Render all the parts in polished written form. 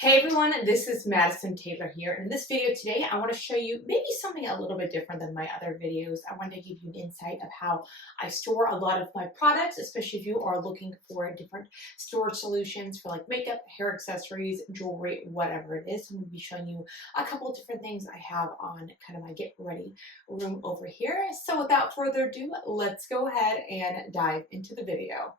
Hey everyone, this is Madison Taylor here. In this video today, I want to show you maybe something a little bit different than my other videos. I want to give you an insight of how I store a lot of my products, especially if you are looking for different storage solutions for like makeup, hair accessories, jewelry, whatever it is. I'm going to be showing you a couple of different things I have on kind of my get ready room over here. So without further ado, let's go ahead and dive into the video.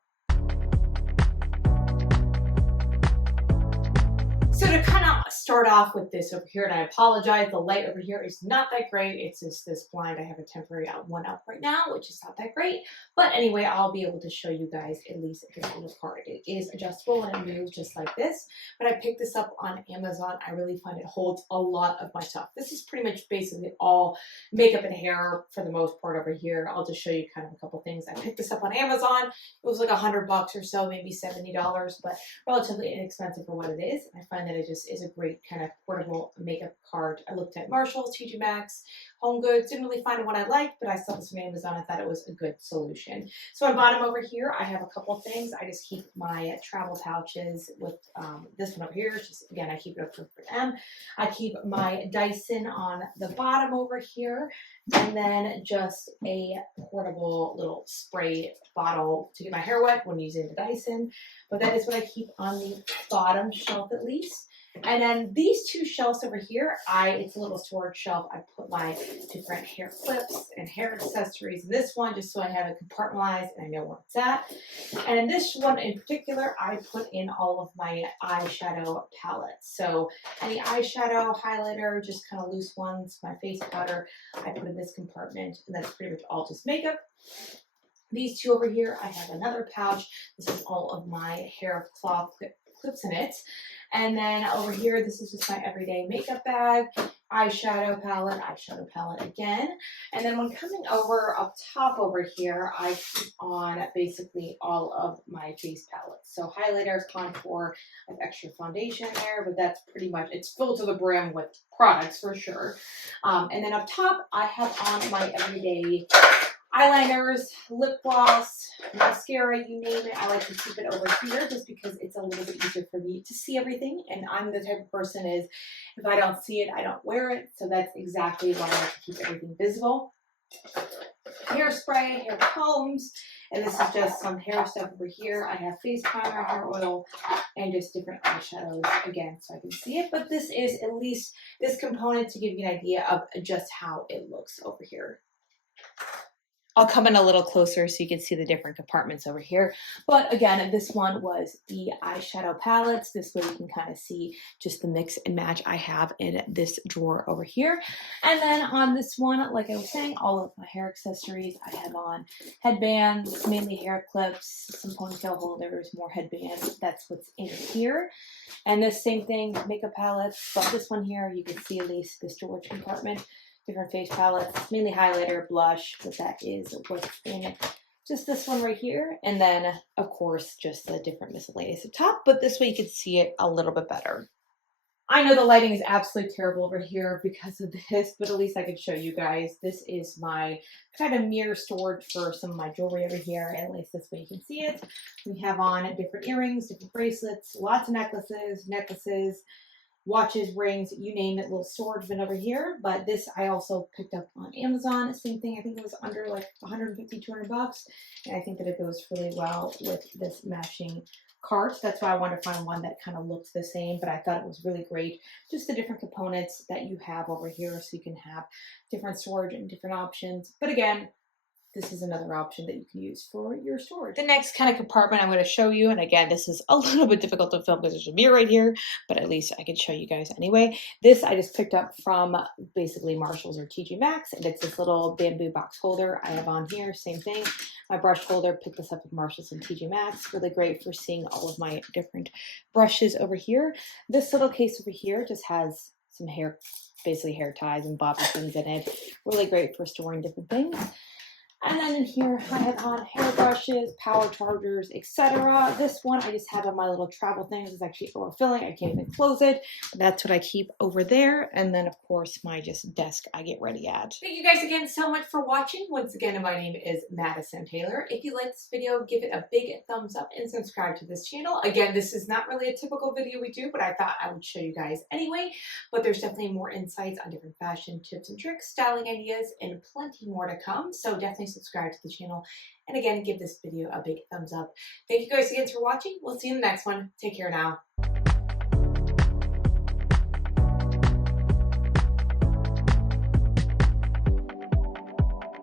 So to kind of start off with this over here, and I apologize, the light over here is not that great. It's just this blind. I have a temporary one up right now, which is not that great. But anyway, I'll be able to show you guys at least this little card. It is adjustable and it moves just like this. But I picked this up on Amazon. I really find it holds a lot of my stuff. This is pretty much basically all makeup and hair for the most part over here. I'll just show you kind of a couple things. I picked this up on Amazon. It was like $100 or so, maybe $70, but relatively inexpensive for what it is. I find that it just is a great kind of portable makeup card. I looked at Marshalls, TJ Maxx, Home Goods, didn't really find one I liked, but I saw this on Amazon. I thought it was a good solution. So on bottom over here, I have a couple of things. I just keep my travel pouches with this one over here. It's just, again, I keep it up for them. I keep my Dyson on the bottom over here, and then just a portable little spray bottle to get my hair wet when using the Dyson. But that is what I keep on the bottom shelf at least. And then these two shelves over here, it's a little storage shelf. I put my different hair clips and hair accessories in this one just so I have it compartmentalized and I know where it's at. And in this one in particular, I put in all of my eyeshadow palettes. So any eyeshadow, highlighter, just kind of loose ones, my face powder, I put in this compartment, and that's pretty much all just makeup. These two over here, I have another pouch. This is all of my hair cloth clips in it. And then over here, this is just my everyday makeup bag, eyeshadow palette again. And then when coming over up top over here, I keep on basically all of my face palettes. So highlighter, contour, I have extra foundation there, but that's pretty much, it's full to the brim with products for sure. And then up top, I have on my everyday eyeliners, lip gloss, mascara, you name it. I like to keep it over here just because it's a little bit easier for me to see everything. And I'm the type of person is, if I don't see it, I don't wear it. So that's exactly why I like to keep everything visible. Hairspray, hair combs, and this is just some hair stuff over here. I have face primer, hair oil, and just different eyeshadows again so I can see it. But this is at least this component to give you an idea of just how it looks over here. I'll come in a little closer so you can see the different compartments over here. But again, this one was the eyeshadow palettes. This way you can kind of see just the mix and match I have in this drawer over here. And then on this one, like I was saying, all of my hair accessories. I have on headbands, mainly hair clips, some ponytail holders, more headbands. That's what's in here. And this same thing, makeup palettes. But this one here, you can see at least the storage compartment. Different face palettes, mainly highlighter, blush, but that is what's in it. Just this one right here, and then of course just the different miscellaneous up top, but this way you can see it a little bit better. I know the lighting is absolutely terrible over here because of this, but at least I can show you guys. This is my kind of mirror storage for some of my jewelry over here, and at least this way you can see it. We have on different earrings, different bracelets, lots of necklaces, watches, rings, you name it, little storage bin over here. But this I also picked up on Amazon. Same thing, I think it was under like 150, 200 bucks. And I think that it goes really well with this matching cart. That's why I wanted to find one that kind of looked the same, but I thought it was really great. Just the different components that you have over here so you can have different storage and different options. But again, this is another option that you can use for your storage. The next kind of compartment I'm going to show you, and again, this is a little bit difficult to film because there's a mirror right here, but at least I can show you guys anyway. This I just picked up from basically Marshalls or TJ Maxx, and it's this little bamboo box holder I have on here. Same thing. My brush holder, picked this up at Marshalls and TJ Maxx. Really great for seeing all of my different brushes over here. This little case over here just has some hair, basically hair ties and bobby pins in it. Really great for storing different things. And then in here, I have on hairbrushes, power chargers, etc. This one I just have on my little travel thing. It's actually overfilling. I can't even close it. But that's what I keep over there. And then, of course, my just desk I get ready at. Thank you guys again so much for watching. Once again, my name is Madison Taylor. If you like this video, give it a big thumbs up and subscribe to this channel. Again, this is not really a typical video we do, but I thought I would show you guys anyway. But there's definitely more insights on different fashion tips and tricks, styling ideas, and plenty more to come. So definitely subscribe to the channel. And again, give this video a big thumbs up. Thank you guys again for watching. We'll see you in the next one. Take care now.